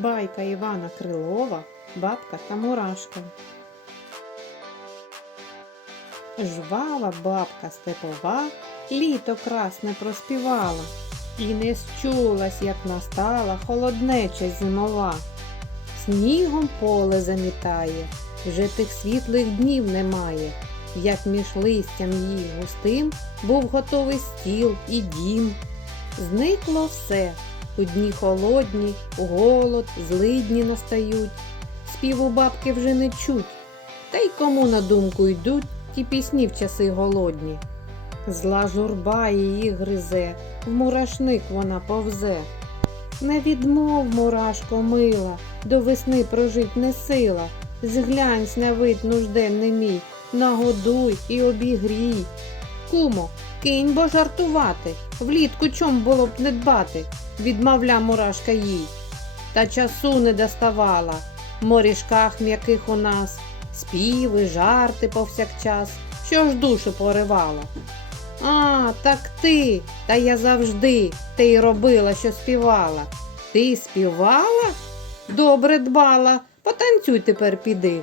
байка Івана Крилова, бабка та мурашка. Жвава бабка степова, літо красне проспівала, і не счулась, як настала холоднеча зимова. Снігом поле замітає, вже тих світлих днів немає, як між листям її густим був готовий стіл і дім. Зникло все, у дні холодні, голод, злидні настають, співу бабки вже не чуть, та й кому на думку йдуть ті пісні в часи голодні. Зла журба її гризе, в мурашник вона повзе. Не відмов, мурашко мила, до весни прожить не сила. Зглянься на вид нужденний мій, нагодуй і обігрій. Кумо, кинь бо жартувати, влітку чом було б не дбати, відмовля мурашка їй. Та часу не доставала, в морішках м'яких у нас, співи, жарти повсякчас, що ж душу поривало. А, так ти, та я завжди ти й робила, що співала. Ти співала? Добре дбала, потанцюй тепер піди.